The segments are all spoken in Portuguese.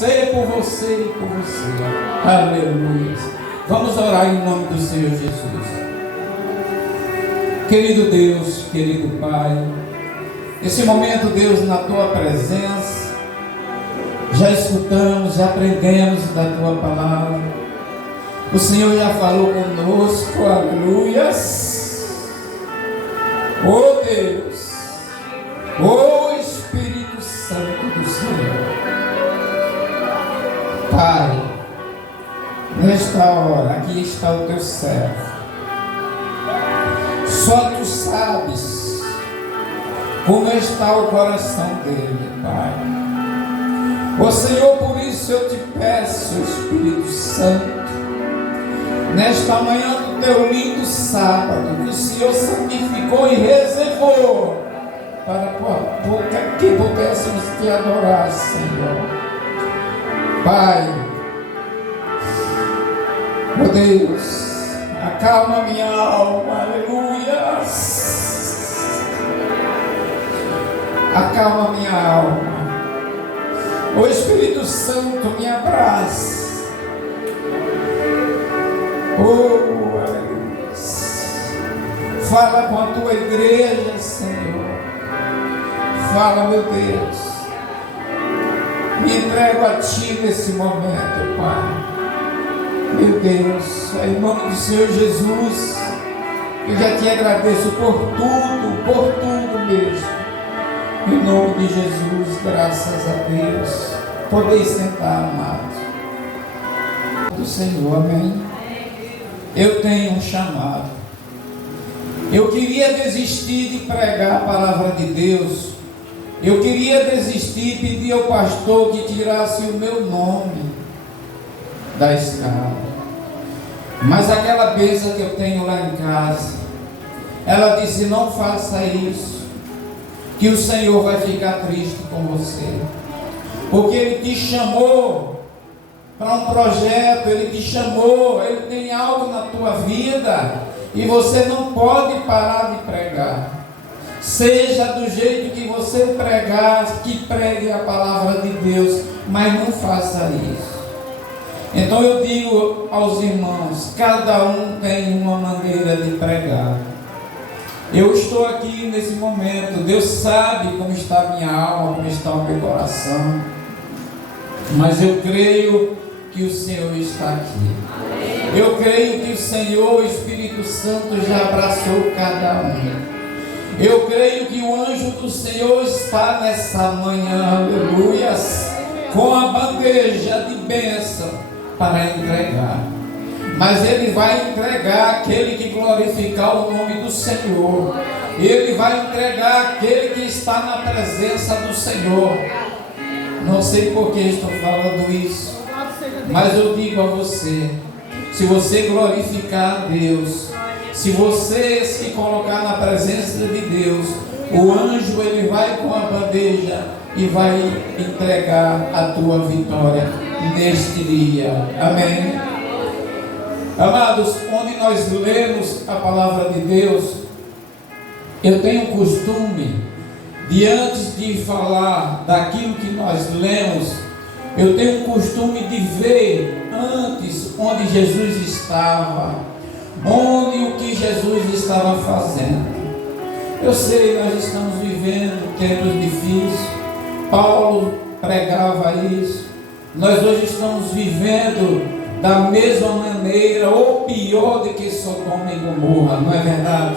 você, por você e por você. Aleluia. Vamos orar em nome do Senhor Jesus. Querido Deus, querido Pai, esse momento, Deus, na Tua presença, já escutamos, já aprendemos da Tua palavra. O Senhor já falou conosco, aleluias. Oh Deus, oh Espírito Santo do Senhor. Pai, nesta hora, aqui está o Teu servo. Só Tu sabes como está o coração dele, Pai. Ó Senhor, por isso eu te peço, Espírito Santo, nesta manhã do Teu lindo sábado, que o Senhor santificou e reservou para que pudéssemos Te adorar, Senhor. Pai, ó Deus, acalma minha alma, aleluia. Acalma minha alma. O Espírito Santo me abraça. Oh, aleluia. Fala com a Tua igreja, Senhor. Fala, meu Deus. Me entrego a Ti nesse momento, Pai. Meu Deus, em nome do Senhor Jesus, eu já Te agradeço por tudo mesmo. Em nome de Jesus, graças a Deus. Podeis sentar, amados. Do Senhor, amém. Eu tenho um chamado. Eu queria desistir de pregar a palavra de Deus. Eu queria desistir e pedir ao pastor que tirasse o meu nome da escala. Mas aquela bênção que eu tenho lá em casa, ela disse: não faça isso, que o Senhor vai ficar triste com você, porque Ele te chamou para um projeto, Ele te chamou, Ele tem algo na tua vida, e você não pode parar de pregar. Seja do jeito que você pregar, que pregue a palavra de Deus, mas não faça isso. Então eu digo aos irmãos, cada um tem uma maneira de pregar. Eu estou aqui nesse momento, Deus sabe como está a minha alma, como está o meu coração, mas eu creio que o Senhor está aqui. Eu creio que o Senhor, o Espírito Santo, já abraçou cada um. Eu creio que o anjo do Senhor está nessa manhã, aleluias, com a bandeja de bênção para entregar. Mas Ele vai entregar aquele que glorificar o nome do Senhor. Ele vai entregar aquele que está na presença do Senhor. Não sei por que estou falando isso, mas eu digo a você: se você glorificar a Deus, se você se colocar na presença de Deus, o anjo ele vai com a bandeja e vai entregar a tua vitória neste dia. Amém? Amados, onde nós lemos a palavra de Deus, eu tenho o costume de, antes de falar daquilo que nós lemos, eu tenho o costume de ver antes onde Jesus estava, onde o que Jesus estava fazendo. Eu sei, nós estamos vivendo tempos difíceis. Paulo pregava isso. Nós hoje estamos vivendo da mesma maneira ou pior do que Sodoma e Gomorra, não é verdade?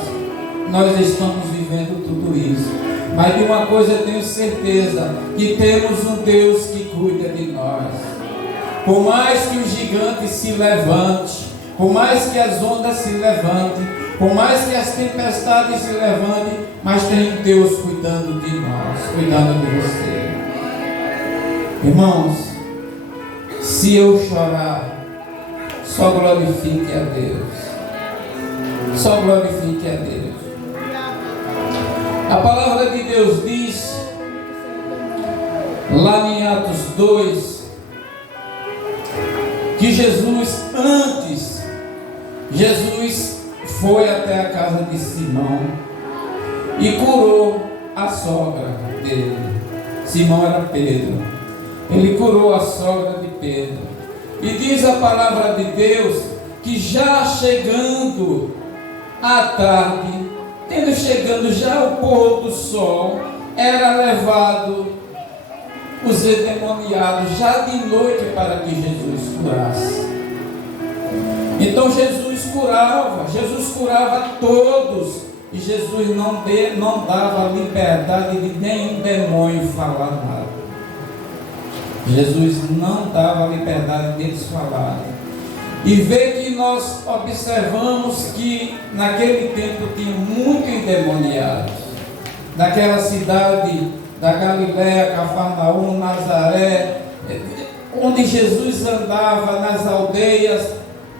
Nós estamos vivendo tudo isso, mas de uma coisa eu tenho certeza, que temos um Deus que cuida de nós. Por mais que o gigante se levante, por mais que as ondas se levantem, por mais que as tempestades se levantem, mas tem um Deus cuidando de nós, cuidando de você. Irmãos, se eu chorar, só glorifique a Deus. Só glorifique a Deus. A palavra de Deus diz, lá em Atos 2, que Jesus foi até a casa de Simão e curou a sogra dele. Simão era Pedro. Ele curou a sogra de Pedro. E diz a palavra de Deus que já chegando à tarde, tendo chegando já o pôr do sol, era levado os endemoniados já de noite para que Jesus curasse. Então Jesus curava todos, e Jesus não dava liberdade de nenhum demônio falar nada. Jesus não dava liberdade deles falarem. E vê que nós observamos que naquele tempo tinha muito endemoniados. Naquela cidade da Galiléia, Cafarnaum, Nazaré, onde Jesus andava nas aldeias,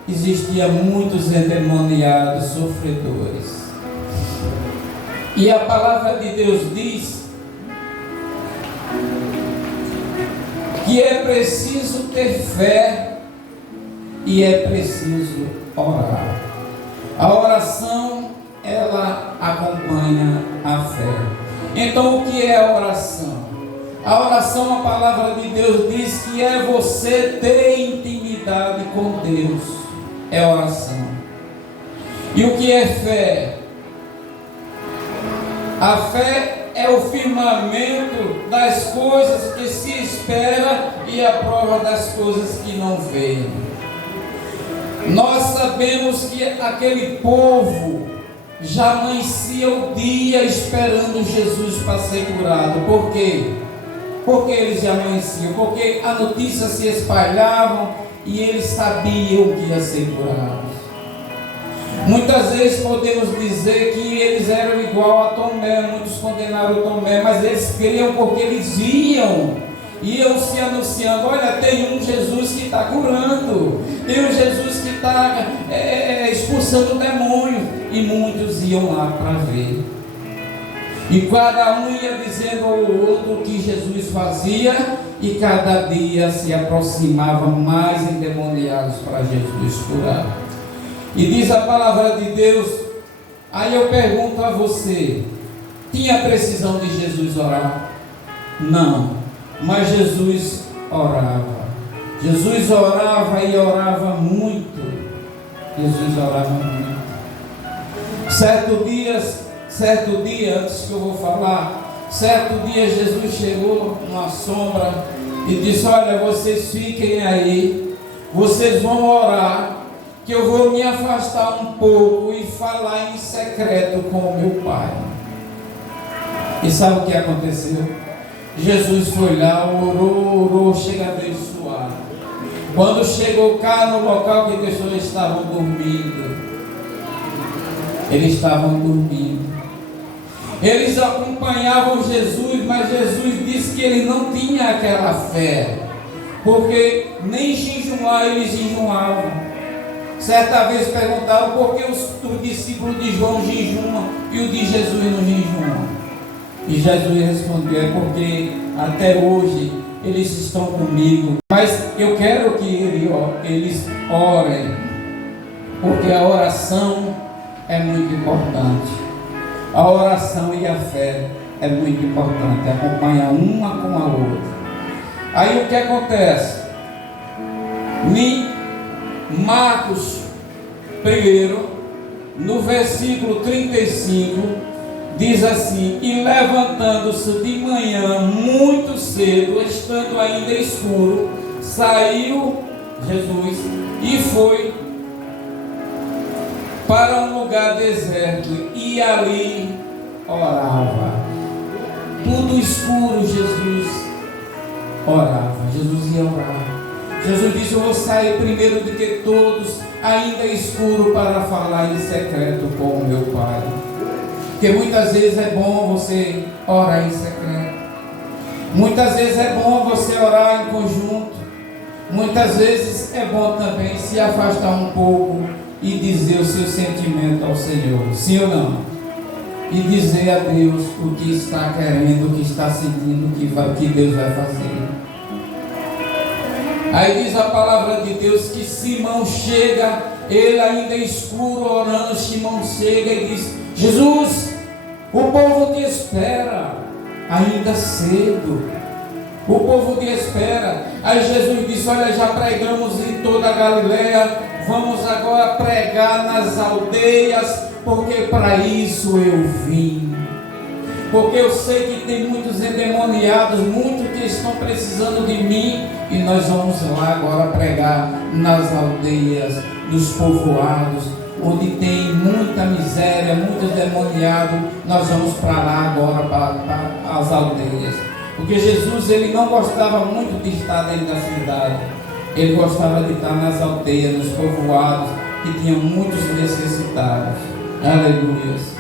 existiam muitos endemoniados, sofredores. E a palavra de Deus diz que é preciso ter fé e é preciso orar. A oração, ela acompanha a fé. Então, o que é a oração? A oração, a palavra de Deus diz que é você ter intimidade com Deus. É oração. E o que é fé? A fé é o firmamento das coisas que se espera e a prova das coisas que não veem. Nós sabemos que aquele povo já amanhecia o dia esperando Jesus para ser curado. Por quê? Porque eles já amanheciam, porque a notícia se espalhava e eles sabiam que ia ser curado. Muitas vezes podemos dizer que eles eram igual a Tomé, muitos condenaram Tomé, mas eles criam porque eles iam se anunciando: olha, tem um Jesus que está curando, tem um Jesus que está expulsando o demônio, e muitos iam lá para ver. E cada um ia dizendo ao outro o que Jesus fazia, e cada dia se aproximava mais endemoniados para Jesus curar. E diz a palavra de Deus, aí eu pergunto a você: tinha precisão de Jesus orar? Não, mas Jesus orava. Jesus orava e orava muito. Jesus orava muito. Certo dia, antes que eu vou falar, certo dia Jesus chegou numa sombra e disse: olha, vocês fiquem aí, vocês vão orar, que eu vou me afastar um pouco e falar em secreto com o meu Pai. E sabe o que aconteceu? Jesus foi lá, orou, chega a abençoar. Quando chegou cá no local que as pessoas estavam dormindo, eles estavam dormindo. Eles acompanhavam Jesus, mas Jesus disse que ele não tinha aquela fé, porque nem jejuar eles jejuavam. Certa vez perguntaram por que os discípulos de João jejuam e o de Jesus não jejuam. E Jesus respondeu: é porque até hoje eles estão comigo, mas eu quero que eles orem, porque a oração é muito importante. A oração e a fé é muito importante, acompanha uma com a outra. Aí o que acontece? Marcos 1, no versículo 35, diz assim: e levantando-se de manhã muito cedo, estando ainda escuro, saiu Jesus e foi para um lugar deserto, e ali orava. Tudo escuro, Jesus orava. Jesus ia orar. Jesus disse: eu vou sair primeiro do que todos, ainda escuro, para falar em secreto com o meu Pai. Porque muitas vezes é bom você orar em secreto. Muitas vezes é bom você orar em conjunto. Muitas vezes é bom também se afastar um pouco e dizer o seu sentimento ao Senhor. Sim ou não? E dizer a Deus o que está querendo, o que está sentindo, o que Deus vai fazer. Aí diz a palavra de Deus que Simão chega, ele ainda escuro orando. Simão chega e diz: Jesus, o povo te espera, ainda cedo. O povo de espera. Aí Jesus disse: olha, já pregamos em toda a Galileia, vamos agora pregar nas aldeias, porque para isso eu vim. Porque eu sei que tem muitos endemoniados, muitos que estão precisando de mim, e nós vamos lá agora pregar nas aldeias, nos povoados, onde tem muita miséria, muitos endemoniados. Nós vamos para lá agora, para as aldeias. Porque Jesus, ele não gostava muito de estar dentro da cidade, ele gostava de estar nas aldeias, nos povoados, que tinham muitos necessitados. Aleluia.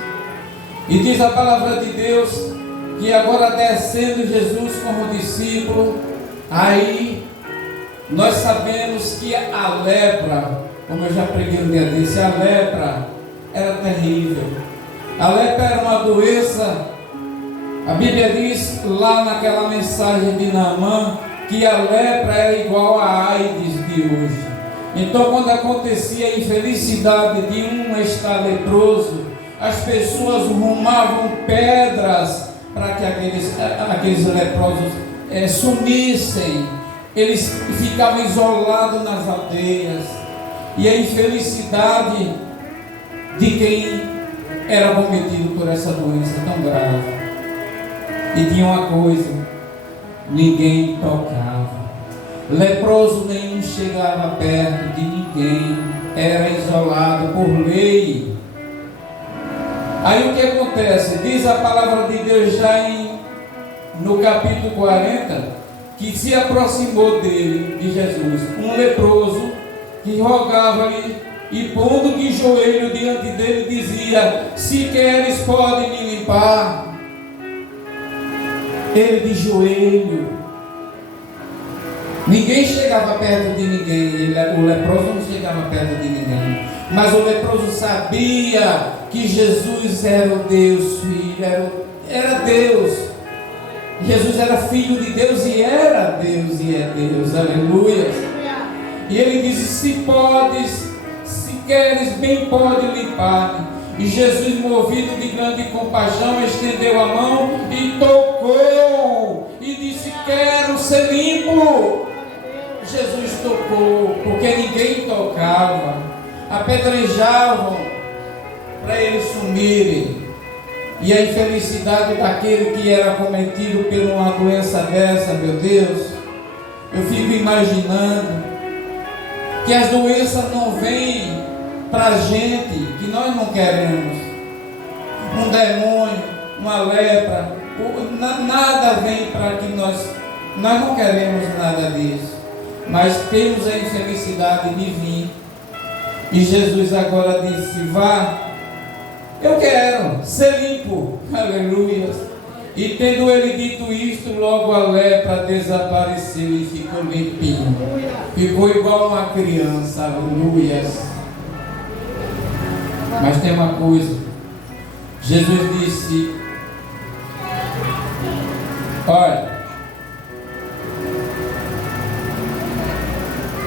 E diz a palavra de Deus que agora, descendo Jesus como discípulo, aí nós sabemos que a lepra, como eu já preguei um dia desse, a lepra era terrível. A lepra era uma doença. A Bíblia diz lá naquela mensagem de Naamã que a lepra era igual à AIDS de hoje. Então, quando acontecia a infelicidade de um estar leproso, as pessoas rumavam pedras para que aqueles leprosos sumissem. Eles ficavam isolados nas aldeias. E a infelicidade de quem era acometido por essa doença tão grave. E tinha uma coisa: ninguém tocava. Leproso nenhum chegava perto de ninguém. Era isolado por lei. Aí o que acontece? Diz a palavra de Deus já no capítulo 40, que se aproximou dele, de Jesus, um leproso, que rogava-lhe, e pondo de joelho diante dele, dizia: se queres, pode me limpar. Ele de joelho. Ninguém chegava perto de ninguém. O leproso não chegava perto de ninguém. Mas o leproso sabia que Jesus era o Deus Filho, era Deus. Jesus era Filho de Deus e era Deus e é Deus. Aleluia. E ele disse: se podes, se queres, bem pode limpar. E Jesus, movido de grande compaixão, estendeu a mão e tocou e disse: quero ser limpo. Jesus tocou, porque ninguém tocava. Apedrejavam para eles sumirem. E a infelicidade daquele que era acometido por uma doença dessa, meu Deus, eu fico imaginando que as doenças não vêm para a gente que nós não queremos. Um demônio, uma lepra, nada vem para que nós não queremos nada disso. Mas temos a infelicidade de vir. E Jesus agora disse: vá, eu quero ser limpo. Aleluia. E tendo ele dito isto, logo a lepra desapareceu e ficou limpinho. Ficou igual uma criança. Aleluia. Mas tem uma coisa. Jesus disse: olha,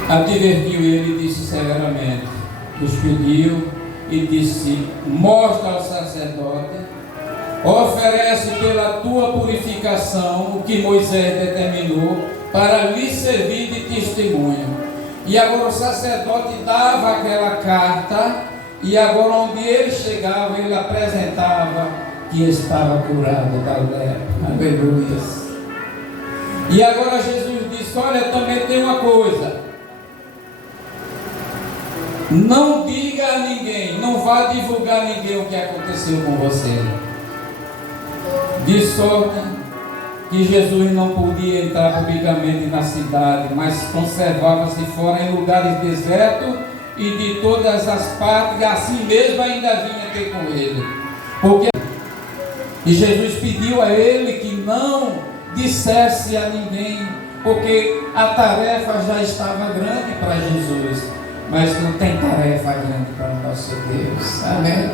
advertiu ele e disse severamente, despediu e disse: mostra ao sacerdote, oferece pela tua purificação o que Moisés determinou para lhe servir de testemunho. E agora o sacerdote dava aquela carta, e agora onde ele chegava, ele apresentava que estava curado da lepra. Aleluia. E agora Jesus disse: olha, também tem uma coisa. Não diga a ninguém, não vá divulgar a ninguém o que aconteceu com você. De sorte que Jesus não podia entrar publicamente na cidade, mas conservava-se fora em lugares desertos e de todas as partes, e assim mesmo ainda vinha ter com ele. E Jesus pediu a ele que não dissesse a ninguém, porque a tarefa já estava grande para Jesus. Mas não tem tarefa grande para o nosso Deus. Amém?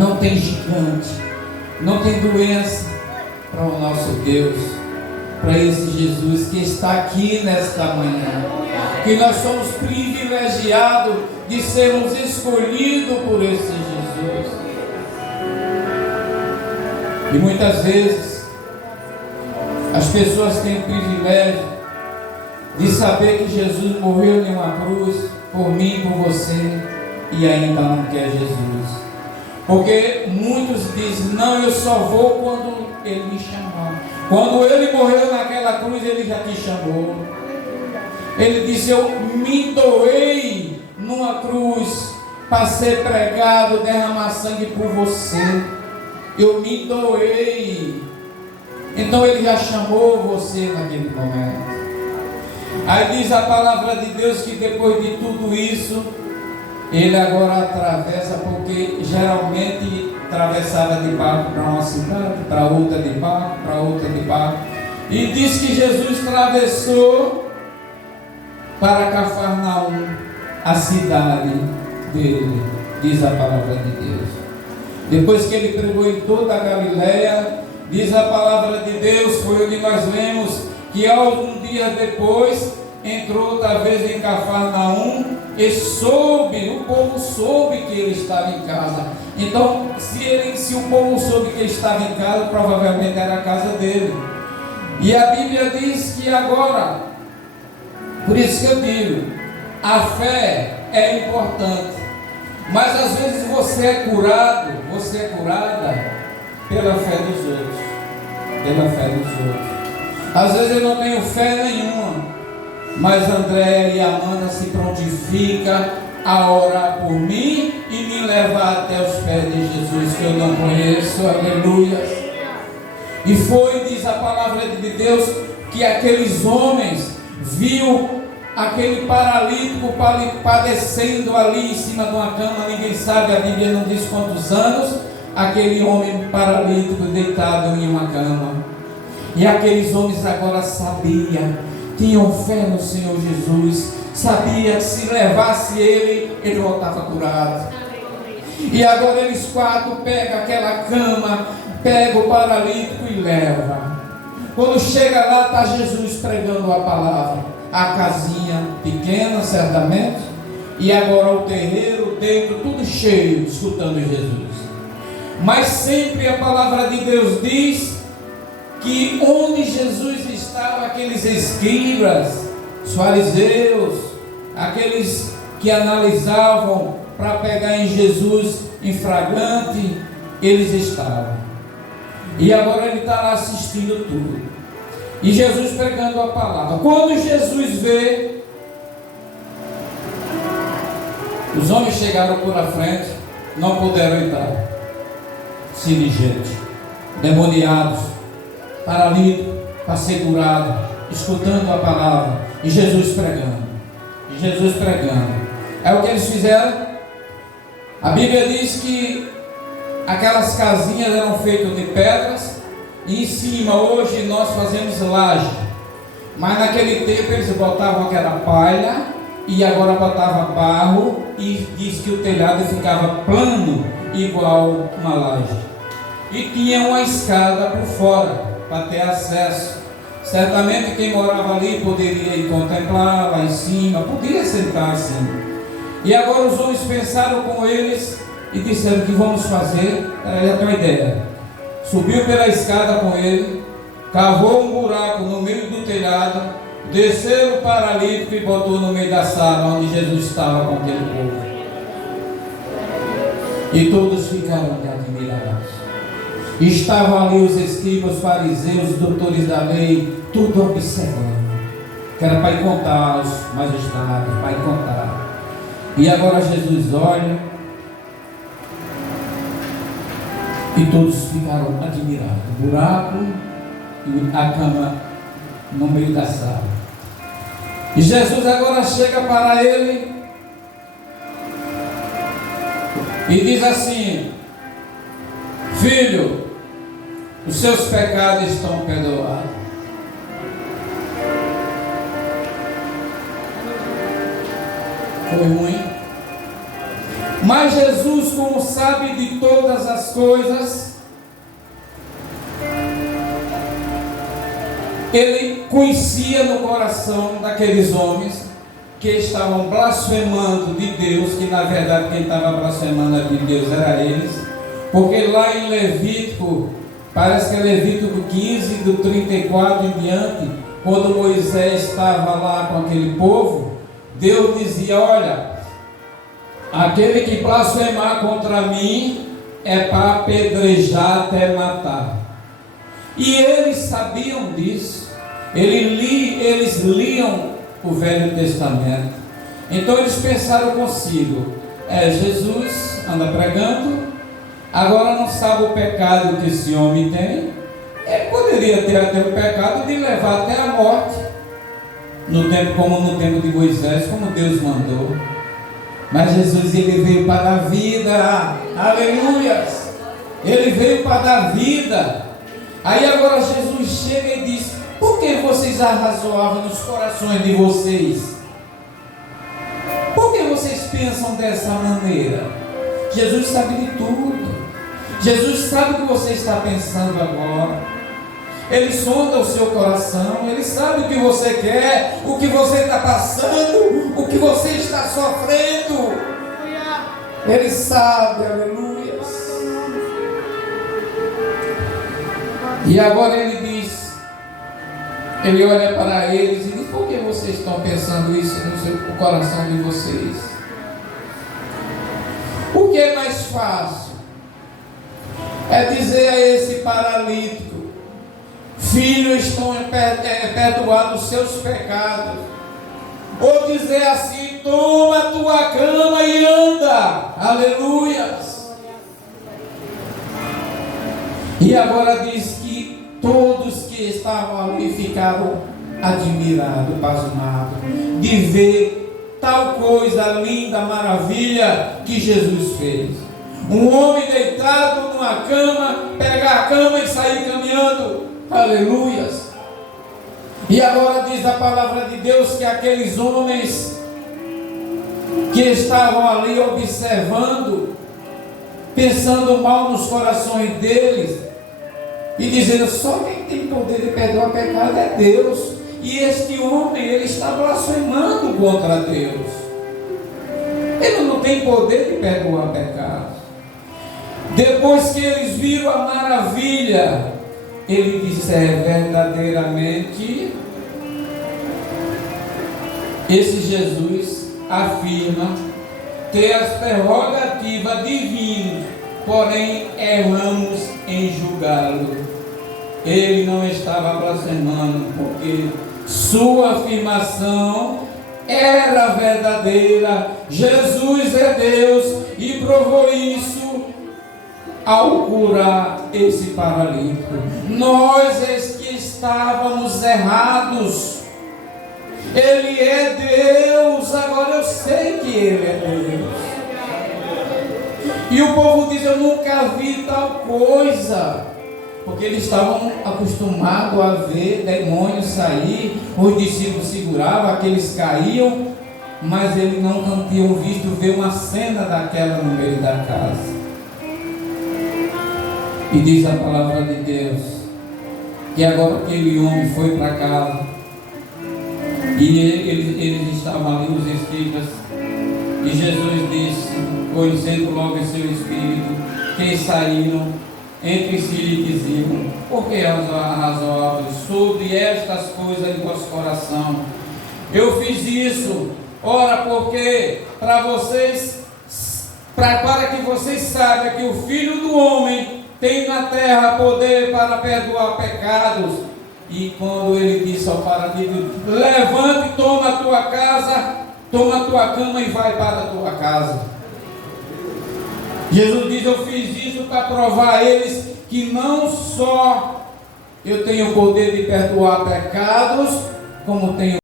Não tem gigante, não tem doença para o nosso Deus, para esse Jesus que está aqui nesta manhã. Que nós somos privilegiados de sermos escolhidos por esse Jesus. E muitas vezes As pessoas têm o privilégio de saber que Jesus morreu em uma cruz por mim e por você, e ainda não quer Jesus. Porque muitos dizem: não, eu só vou quando Ele me chamar. Quando Ele morreu naquela cruz, Ele já te chamou. Ele disse: eu me doei numa cruz para ser pregado, derramar sangue por você. Eu me doei. Então Ele já chamou você naquele momento. Aí diz a palavra de Deus que depois de tudo isso, Ele agora atravessa, porque geralmente atravessava de barco para uma cidade, para outra de barco, para outra de barco. E diz que Jesus atravessou para Cafarnaum, a cidade dele, diz a palavra de Deus. Depois que Ele pregou em toda a Galileia, diz a palavra de Deus, foi onde nós lemos, que algum dia depois entrou outra vez em Cafarnaum e o povo soube que Ele estava em casa. Então, se o povo soube que Ele estava em casa, provavelmente era a casa dele. E a Bíblia diz que agora, por isso que eu digo, a fé é importante, mas às vezes você é curado, você é curada pela fé dos outros, pela fé dos outros. Às vezes eu não tenho fé nenhuma, mas André e Amanda se prontificam a orar por mim e me levar até os pés de Jesus, que eu não conheço, aleluia. E foi, diz a palavra de Deus, que aqueles homens viu aquele paralítico padecendo ali em cima de uma cama, ninguém sabe, a Bíblia não diz quantos anos, aquele homem paralítico deitado em uma cama. E aqueles homens agora sabiam, tinham fé no Senhor Jesus, sabia que se levasse ele voltava curado. E agora eles quatro pegam aquela cama, pegam o paralítico e levam. Quando chega lá, está Jesus pregando a palavra. A casinha pequena, certamente, e agora o terreiro dentro, tudo cheio, escutando Jesus. Mas sempre a palavra de Deus diz que onde Jesus estava, aqueles escribas, os fariseus, aqueles que analisavam para pegar em Jesus em flagrante, eles estavam. E agora ele está lá assistindo tudo. E Jesus pregando a palavra. Quando Jesus vê, os homens chegaram por a frente, não puderam entrar. Sinigente, demoniados, paralítico, para ser curado, escutando a palavra. E Jesus pregando. E Jesus pregando. É o que eles fizeram. A Bíblia diz que aquelas casinhas eram feitas de pedras. E em cima, hoje nós fazemos laje, mas naquele tempo eles botavam aquela palha e agora botavam barro, e diz que o telhado ficava plano, igual uma laje, e tinha uma escada por fora para ter acesso. Certamente quem morava ali poderia ir contemplar lá em cima, podia sentar assim. E agora os homens pensaram com eles e disseram: que vamos fazer? Já tem uma ideia. Subiu pela escada com ele, cavou um buraco no meio do telhado, desceu o paralítico e botou no meio da sala onde Jesus estava com aquele povo. E todos ficaram admirados. Estavam ali os escribas, os fariseus, os doutores da lei, tudo observando. Que era para ir contar os magistrados, para ir contar. E agora Jesus olha. E todos ficaram admirados. O buraco e a cama no meio da sala. E Jesus agora chega para ele e diz assim: filho, os seus pecados estão perdoados. Foi ruim. Mas Jesus, como sabe de todas as coisas, ele conhecia no coração daqueles homens que estavam blasfemando de Deus, que na verdade quem estava blasfemando de Deus era eles, porque lá em Levítico Parece que é Levítico 15, do 34 em diante, quando Moisés estava lá com aquele povo, Deus dizia: olha, aquele que blasfemar contra mim é para apedrejar até matar. E eles sabiam disso, eles liam o Velho Testamento. Então eles pensaram consigo: Jesus anda pregando, agora não sabe o pecado que esse homem tem. Ele poderia ter até o pecado de levar até a morte, como no tempo de Moisés, como Deus mandou. Mas Jesus, ele veio para dar vida. Aleluias! Ele veio para dar vida. Aí agora Jesus chega e diz: por que vocês arrazoavam nos corações de vocês? Por que vocês pensam dessa maneira? Jesus sabe de tudo. Jesus sabe o que você está pensando agora. Ele sonda o seu coração. Ele sabe o que você quer, o que você está passando, o que você está sofrendo. Ele sabe, aleluia. E agora ele diz, ele olha para eles e diz: por que vocês estão pensando isso no coração de vocês? O que é mais fácil? É dizer a esse paralítico: filho, estão perdoados os seus pecados. Ou dizer assim: toma a tua cama e anda. Aleluias. E agora diz que todos que estavam ali ficaram admirados, pasmados, de ver tal coisa linda, maravilha que Jesus fez. Um homem deitado numa cama, pegar a cama e sair caminhando. Aleluias. E agora diz a palavra de Deus que aqueles homens que estavam ali observando, pensando mal nos corações deles, e dizendo: só quem tem poder de perdoar pecado é Deus. E este homem, ele está blasfemando contra Deus. Ele não tem poder de perdoar pecado. Depois que eles viram a maravilha, ele disse: verdadeiramente esse Jesus afirma ter as prerrogativas divinas, porém erramos em julgá-lo. Ele não estava blasfemando, porque sua afirmação era verdadeira. Jesus é Deus e provou isso ao curar esse paralítico. Nós que estávamos errados. Ele é Deus, agora eu sei que Ele é Deus. E o povo diz: eu nunca vi tal coisa. Porque eles estavam acostumados a ver demônios sair, os discípulos seguravam, aqueles caíam, mas eles não tinham visto ver uma cena daquela no meio da casa. E diz a palavra de Deus que agora aquele homem foi para casa, e eles estavam ali, os escribas, e Jesus disse, conhecendo logo em seu espírito, que saíram entre si lhe diziam: por que arrazoáveis sobre estas coisas em vosso coração? Eu fiz isso, ora, porque para que vocês saibam que o Filho do Homem tem na terra poder para perdoar pecados. E quando ele disse ao paralítico: levante, toma a tua casa, toma a tua cama e vai para a tua casa. Jesus diz: eu fiz isso para provar a eles que não só eu tenho o poder de perdoar pecados, como tenho